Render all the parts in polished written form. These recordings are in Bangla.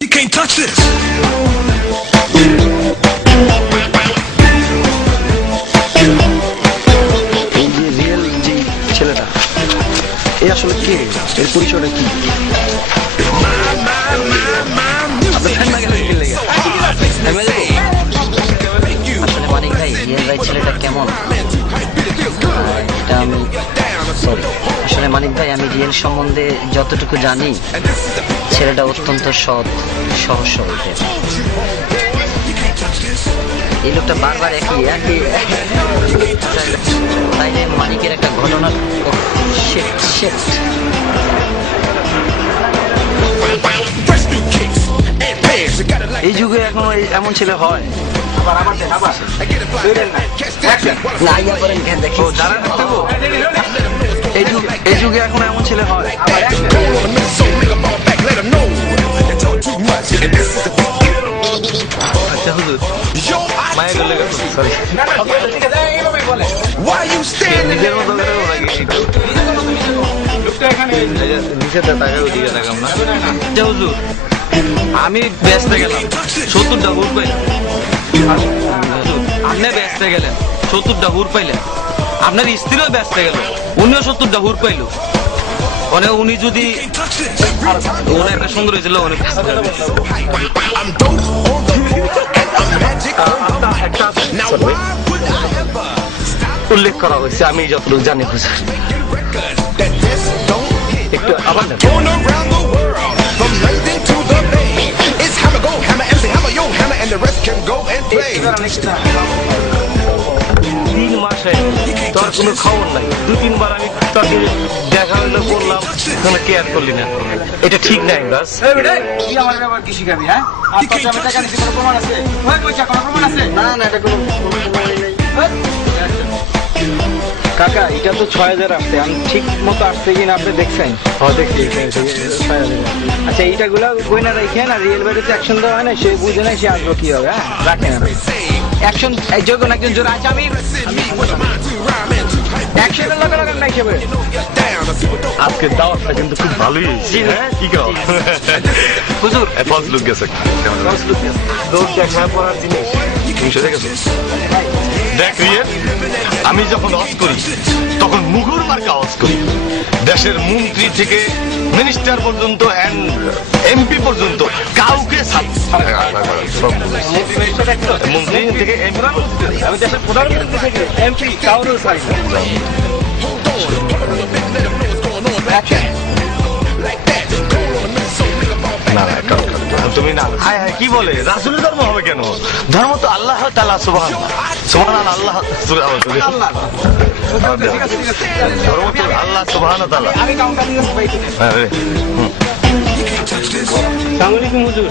You can't touch this. এই যে রিয়েল যে ছেলেটা এই আসলে কে, এর পরিচয়টা কি? আসলে মানিক ভাই, রিয়েল ভাই ছেলেটা কেমন এটা আমি আসলে মানিক ভাই আমি রিয়েল সম্বন্ধে যতটুকু জানি ছেলেটা অত্যন্ত সৎ সহজ সরল। এই লোকটা বারবার একই তাইলে মানিকের একটা ঘটনা এই যুগে এখনো এমন ছেলে হয়? এই যুগে এখন এমন ছেলে হয়? আচ্ছা হুজুর, মায়ের গলে গেছে, সরি। নিজের মতো হুজুর, আমি ব্যস্ত গেলাম 70টা হুর পাইলাম, আপনি ব্যস্ত গেলেন 70টা হুর পাইলেন, আপনার স্ত্রীও ব্যস্ত গেল, উনিও 70টা হুর পাইল। মানে উনি যদি একটা সুন্দর হয়েছিল উল্লেখ করা হয়েছে, আমি যতটুকু জানি বুঝা একটু আবার তিন মাসে তোর কোনো খবর নাই, 2-3 বার আমি তোকে দেখা হইলো বললাম, কোনো কেয়ার করলি না, এটা ঠিক নাই। বাস কি শিখাবি? হ্যাঁ, না না, এটা কোনো কাকা, এটা তো 6000 আসছে, আমি ঠিক মতো আসছে কিনা আপনি দেখছেন? দেখছি। আচ্ছা, এইটা গুলা গয়না রাখেন, আর রিয়েল বাড়িতে অ্যাকশন দেওয়া হয় না, সে বুঝে না, সে আসবো কি হবে। হ্যাঁ, রাখেন অ্যাকশন, যখন একজন জোর আছে, আমি অ্যাকশনের লগে লাগান না হিসেবে। আজকে দাওয়াতটা কিন্তু খুব ভালোই হয়েছে। হ্যাঁ, কি কও হুজুর? ফার্স্ট লুক গেছে, লোক দেখা পড়ার জিনিস দেখ রিয়েল, আমি যখন অজ করি তখন মুগুর মার্কা অজ করি, দেশের মন্ত্রী থেকে মিনিস্টার পর্যন্ত এমপি পর্যন্ত কাউকে মন্ত্রী থেকে আমি দেশের প্রধানমন্ত্রী থেকে এমপি কাউরে ছাড়ি না। তুমি না, হায় হায় কি বলে, রাসূলের ধর্ম হবে কেন? ধর্ম তো আল্লাহ তাআলা, সুবহানাল্লাহ, আল্লাহ, ধর্ম তো আল্লাহ সুবহানাহু ওয়া তাআলা। আমি কাউন্টার নিয়ে বাইতে। আসসালামু আলাইকুম হুজুর।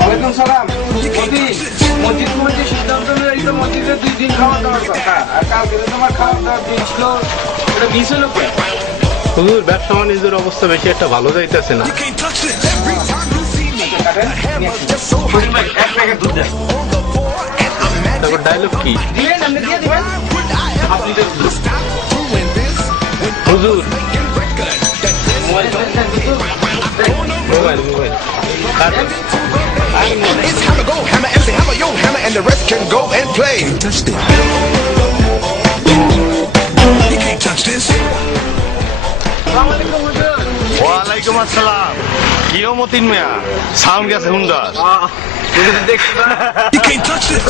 ওয়ালাইকুম সালাম। মসজিদ কমিটির সিদ্ধান্ত নিয়ে এই তো মসজিদে 2 দিন খাওয়া দাওয়ার কথা, আর কালকে তোমার খাওয়া দাওয়ার দিন ছিল, এটা মিস হলো কি? হুজুর, ব্যবসা বাণিজ্যের অবস্থা বেশি একটা ভালো যাইতেছে না। তারপর ডায়লগ কি হুজুর? Mobile It's hammer go, hammer MC, hammer yo, hammer, and the rest can go and play. Touch this. You can't touch this. ওয়ালাইকুম আসসালাম। কিও মতিন মিয়া, সাউন্ড গেছে Honda. You can't touch this.